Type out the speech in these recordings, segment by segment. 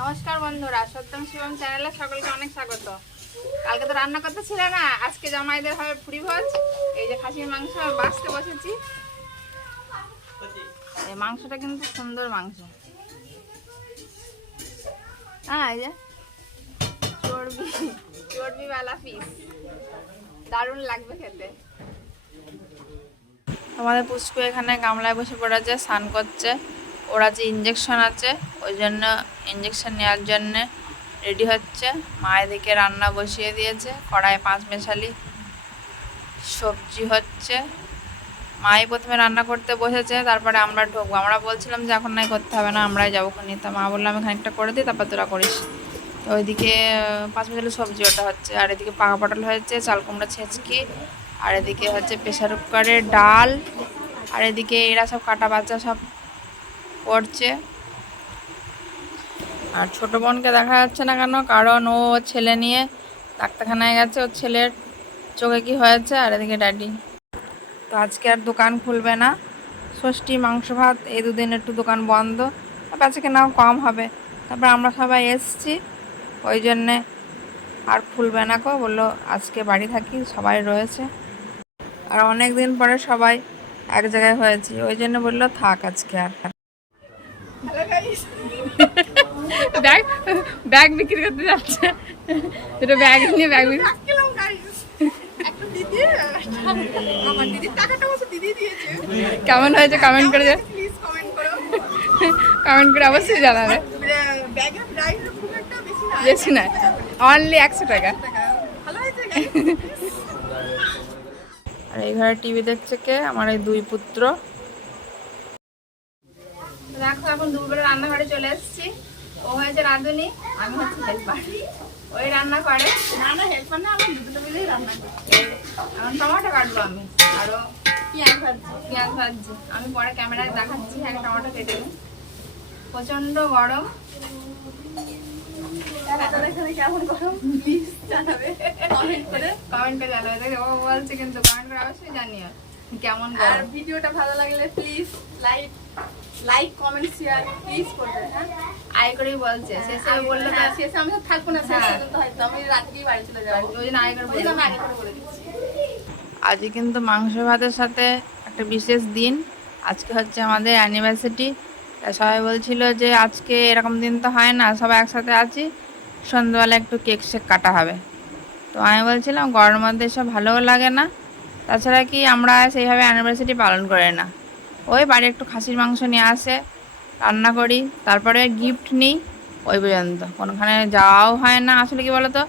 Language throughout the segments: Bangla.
নমস্কার বন্ধুরা, সত্যম শিবম চ্যানেলে সকলকে অনেক স্বাগত। কালকে তো রান্না করতে ছিল না, আজকে জামাইদের হবে পুরি ভোজ। এই যে খাসির মাংস বাছতে বসেছি। এই মাংসটা কিন্তু সুন্দর মাংস। হ্যাঁ, এই যে চর্বি চর্বিওয়ালা পিস, দারুণ লাগবে খেতে। আমাদের পুষ্পু এখানে গামলায় বসে পড়েছে, স্নান করছে। ওরা যে ইঞ্জেকশন আছে ওই জন্য ইঞ্জেকশন নেওয়ার জন্যে রেডি হচ্ছে। মা এদিকে রান্না বসিয়ে দিয়েছে, কড়াই 5 মেশালি সবজি হচ্ছে। মাই প্রথমে রান্না করতে বসেছে, তারপরে আমরা ঢুকবো। আমরা বলছিলাম যে এখন নাই করতে হবে না, আমরাই যাবো খানি। তা মা বললাম আমি খানিকটা করে দিই, তারপর তোরা করিস। তো ওইদিকে 5 মেশালি সবজি ওটা হচ্ছে, আর এদিকে পাকা পটল হয়েছে, চাল কুমড়া ছেঁচকি, আর এদিকে হচ্ছে প্রেশার কুকারের ডাল, আর এদিকে এরা সব কাটা বাচ্চা সব করছে। আর ছোট বোনকে দেখা যাচ্ছে না কেন, কারণ ও ছেলে নিয়ে ডাক্তারখানায় গেছে। ওর ছেলের চোখে কি হয়েছে। আর এদিকে ড্যাডি তো আজকে আর দোকান খুলবে না, ষষ্ঠী মাংস ভাত এই দুদিন একটু দোকান বন্ধ, বেচা কেনাও কম হবে। তারপর আমরা সবাই এসছি, ওই জন্যে আর খুলবে না। বললো আজকে বাড়ি থাকি, সবাই রয়েছে। আর অনেক দিন পরে সবাই এক জায়গায় হয়েছি, ওই জন্য বললো থাক আজকে। আর ব্যাগ ব্যাগ বিক্রি করতে যাচ্ছে, দুটো ব্যাগ নিয়ে ব্যাগ বিক্রি। কেমন হয়েছে কমেন্ট করে অবশ্যই জানাবে। বেশি না, অনলি 100 টাকা। আর এই ঘরে টিভি দেখছে কে? আমার এই 2 পুত্র। দেখো এখন দুপুরে রান্নাঘরে চলে এসেছি। ও হয়েছে রাঁধুনি, আমি হচ্ছে হেল্পার। ওই রান্না করে না হেল্পার না, আমি দুটো মিলেই রান্না করি। এখন টমেটো কাটবো আমি, আরো পেঁয়াজ ভাজছি। আমি পরে ক্যামেরায় দেখাচ্ছি। এক টমেটো কেটে নিই। প্রচন্ড গরম। কেমন গরম প্লিজ জানাবে, কমেন্টে জানাবে। ও বলছে কিন্তু কমেন্ট করে অবশ্যই জানিও কেমন গরম। আর ভিডিওটা ভালো লাগলে please like comment share please করবে। হ্যাঁ, আই করেই বলছে। শেষে বললো না, শেষে আমি তো থাকবো না, শেষ পর্যন্ত হয়তো আমি রাতেই বাড়ি চলে যাবো, ওই জন্য আই করে বলছি। আমি আগে করে বলে দিচ্ছি। আজকে কিন্তু মাংস ভাতের সাথে একটা বিশেষ দিন। আজকে হচ্ছে আমাদের অ্যানিভার্সারি। সবাই বলছিল যে আজকে এরকম দিন তো হয় না, সবাই একসাথে আছি, সন্ধ্যাবেলা একটু কেক শেক কাটা হবে। তো আমি বলছিলাম গরমের মধ্যে এসব ভালোও লাগে না, তাছাড়া কি আমরা সেইভাবে অ্যানিভার্সারি পালন করি না। ওই বাড়ি একটু খাসির মাংস নিয়ে আসে, রান্না করি, তারপরে গিফট নিই, ওই পর্যন্ত। কোনোখানে যাওয়াও হয় না। আসলে কি বলতো,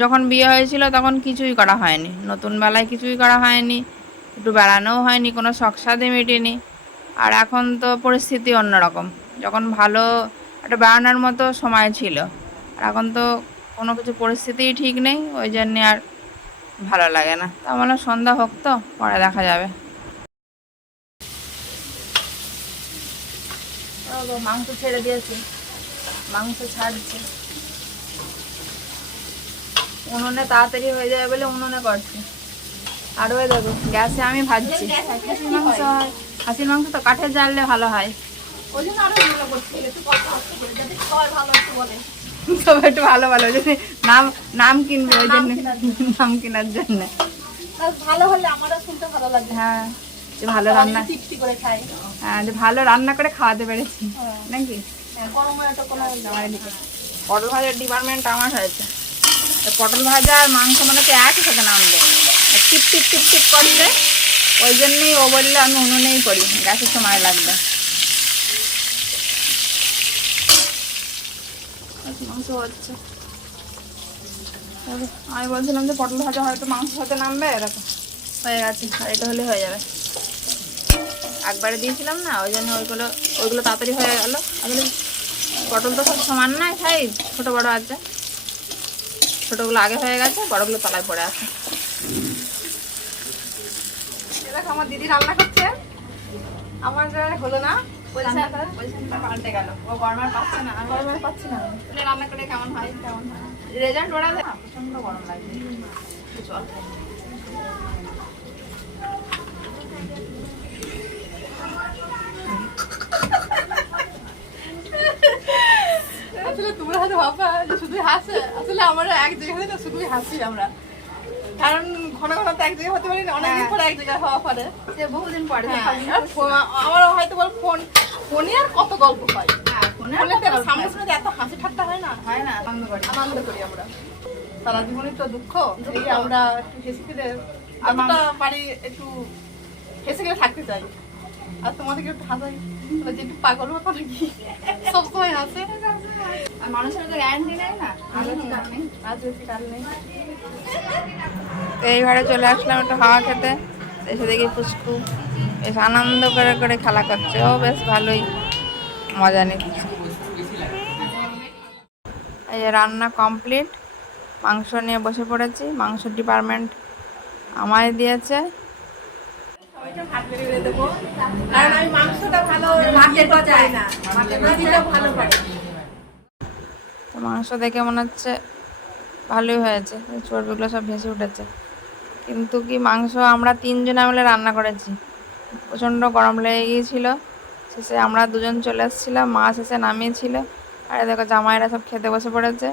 যখন বিয়ে হয়েছিল তখন কিছুই করা হয়নি, নতুন বেলায় কিছুই করা হয়নি, একটু বেড়ানোও হয়নি, কোনো শখ সাধে মেটেনি। আর এখন তো পরিস্থিতি অন্যরকম। যখন ভালো একটা বেড়ানোর মতো সময় ছিল, আর এখন তো কোনো কিছু পরিস্থিতিই ঠিক নেই, ওই জন্যে আর ভালো লাগে না। তা বললাম সন্ধ্যা হোক, তো পরে দেখা যাবে। মাংস ছেড়ে দিয়েছি, মাংস ছাড়ছে। উনুনে তাড়াতাড়ি হয়ে যাবে বলে উনুনে করছি। আর ওই দেখো গ্যাসে আমি ভাজছি। খাসির মাংস তো কাঠের জ্বাললে ভালো হয়, সবাই একটু ভালো ভালো যদি নাম কিনবে, ওই জন্য নাম কেনার জন্য। ভালো হলে আমারও শুনতে ভালো লাগে। হ্যাঁ, যে ভালো রান্না, হ্যাঁ যে ভালো রান্না করে খাওয়াতে পেরেছি নাকি। পটল ভাজার ডিপার্টমেন্ট আমার হয়েছে। পটল ভাজা আর মাংস মানে তো একই সাথে নামবে, টিপ টিপ টিপ টিপ করছে। ওই জন্যই ও বললে আমি উনুনেই করি, গ্যাসের সময় লাগবে। মাংস হচ্ছে, আমি বলছিলাম যে পটল ভাজা হয়তো মাংস সাথে নামবে, এরকম হয়ে গেছে। আর এটা হলে হয়ে যাবে। একবারে দিয়েছিলাম না, ওই জন্য ওইগুলো তাড়াতাড়ি হয়ে গেল। আসলে পটল তো সব সমান না সাইজ, ছোটো বড়ো আছে। ছোটোগুলো আগে হয়ে গেছে, বড়োগুলো তলায় পড়ে আছে। দেখো আমার দিদি রান্না করছে, আমার হলো না, পাল্টে গেল। ও গরম পাচ্ছে না, আর গরম পাচ্ছি না। রান্না করে কেমন হয়, কেমন হয় রেজাল্ট ওরা দেয়। প্রচন্ড গরম লাগবে। চল হয়তো ভাববা যে শুধুই হাসে, আসলে আমরা এক জায়গায় তো শুধুই হাসি আমরা, কারণ ঘন ঘন তো এক জায়গায় হতে পারি না, অনেকদিন পরে এক জায়গায় হওয়া পরে, সে বহুদিন পরে। আমার হয়তো বল ফোনে আর কত গল্প হয়, ফোনে সামনে সামনে এত হাসি ঠাট্টা হয় না, আনন্দ করি আমরা। সারা জীবনই তো দুঃখ, এই আমরা একটু হেসে খেলে আমরা পারি, একটু হেসে খেলে থাকতে চাই। আর তোমাদেরকে একটু হাসাই যে একটু পাগল হতো নাকি, সবসময় হাসে। আর মানুষের তো গ্যারান্টি নেই না, আজ বেশি কাল নেই। তো এই ঘরে চলে আসলাম একটু হাওয়া খেতে, এসে দেখি পুচকু বেশ আনন্দ করে করে খেলা করছে, ও বেশ ভালোই মজা নিচ্ছে। এই যে রান্না কমপ্লিট, মাংস নিয়ে বসে পড়েছি, মাংস ডিপার্টমেন্ট আমায় দিয়েছে। তো মাংস দেখে মনে হচ্ছে ভালোই হয়েছে, চর্বিগুলো সব ভেসে উঠেছে। কিন্তু কি মাংস আমরা 3 জনে মিলে রান্না করেছি, প্রচণ্ড গরম লেগে গিয়েছিল, শেষে আমরা 2 জন চলে এসেছিলাম, মা শেষে নামিয়েছিল। আর দেখো জামাইরা সব খেতে বসে পড়েছে,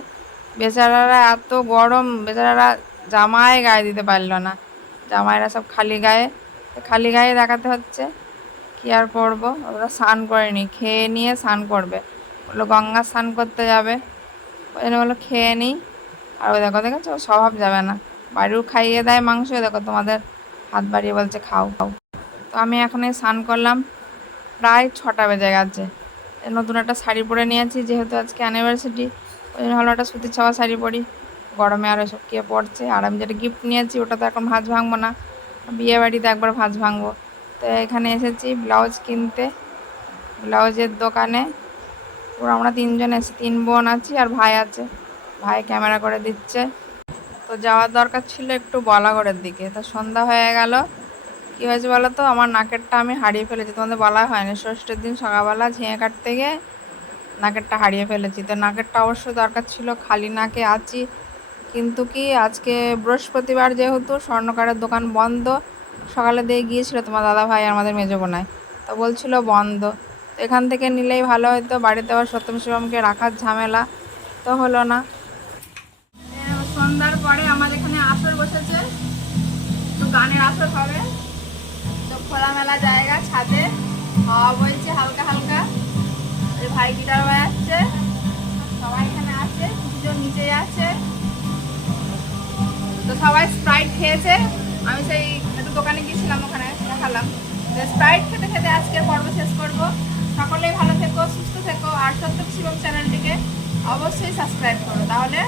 বেচারারা এত গরম, বেচারারা জামাই গায়ে দিতে পারলো না, জামাইরা সব খালি গায়ে দেখাতে হচ্ছে, কি আর করবো। ওরা স্নান করেনি, খেয়ে নিয়ে স্নান করবে, বললো গঙ্গা স্নান করতে যাবে, ওই জন্য বললো খেয়ে নিই। আর ওই দেখো ও স্বভাব যাবে না, বাড়িও খাইয়ে দেয় মাংস, দেখো তোমাদের হাত বাড়িয়ে বলছে খাও। তো আমি এখন স্নান করলাম, প্রায় 6টা বেজে গেছে। নতুন একটা শাড়ি পরে নিয়েছি, যেহেতু আজকে অ্যানিভার্সারি, ওই জন্য হলো একটা সুতির ছাপা শাড়ি পরি, গরমে আরও সব কে পড়ছে। আর আমি যেটা গিফট নিয়েছি ওটা তো এখন ভাঁজ ভাঙবো না, বিয়ে বাড়িতে একবার ভাঁজ ভাঙবো। তো এখানে এসেছি ব্লাউজ কিনতে, ব্লাউজের দোকানে। ওরা আমরা 3 জন এসে, 3 বোন আছি আর ভাই আছে, ভাই ক্যামেরা করে দিচ্ছে। তো যাওয়ার দরকার ছিল একটু বলাগড়ের দিকে, তা সন্ধ্যা হয়ে গেল। কী হয়েছে বলো তো, আমার নাকেরটা আমি হারিয়ে ফেলেছি, তোমাদের বলা হয়নি, ষষ্ঠীর দিন সকালবেলা ঝিঙে কাটতে গিয়ে নাকেরটা হারিয়ে ফেলেছি। তো নাকেরটা অবশ্যই দরকার ছিল, খালি নাকে আছি। কিন্তু কি আজকে বৃহস্পতিবার, যেহেতু স্বর্ণকারের দোকান বন্ধ, সকালে দিয়ে গিয়েছিল তোমার দাদা ভাই আর আমাদের মেজো বোনাই, তো বলছিল বন্ধ। তো এখান থেকে নিলেই ভালো হতো, বাড়িতে আবার সত্যম শিবমকে রাখার ঝামেলা, তো হলো না। সন্ধ্যার পরে আমাদের এখানে আসর বসেছে, তো গানের আসর হবে, তো খোলামেলা জায়গা, ছাদে হাওয়া বইছে হালকা হালকা, ভাই গিটার বাজাচ্ছে, সবাই এখানে আছে, 2জন নিচেই আছে। তো সবাই স্প্রাইট খেয়েছে, আমি সেই একটু দোকানে গিয়েছিলাম, ওখানে দেখালাম। তো স্প্রাইট খেতে খেতে আজকে পর্ব শেষ করবো। সকলেই ভালো থেকো, সুস্থ থেকো, আর সত্যম শিবম চ্যানেলটিকে অবশ্যই সাবস্ক্রাইব করো, তাহলে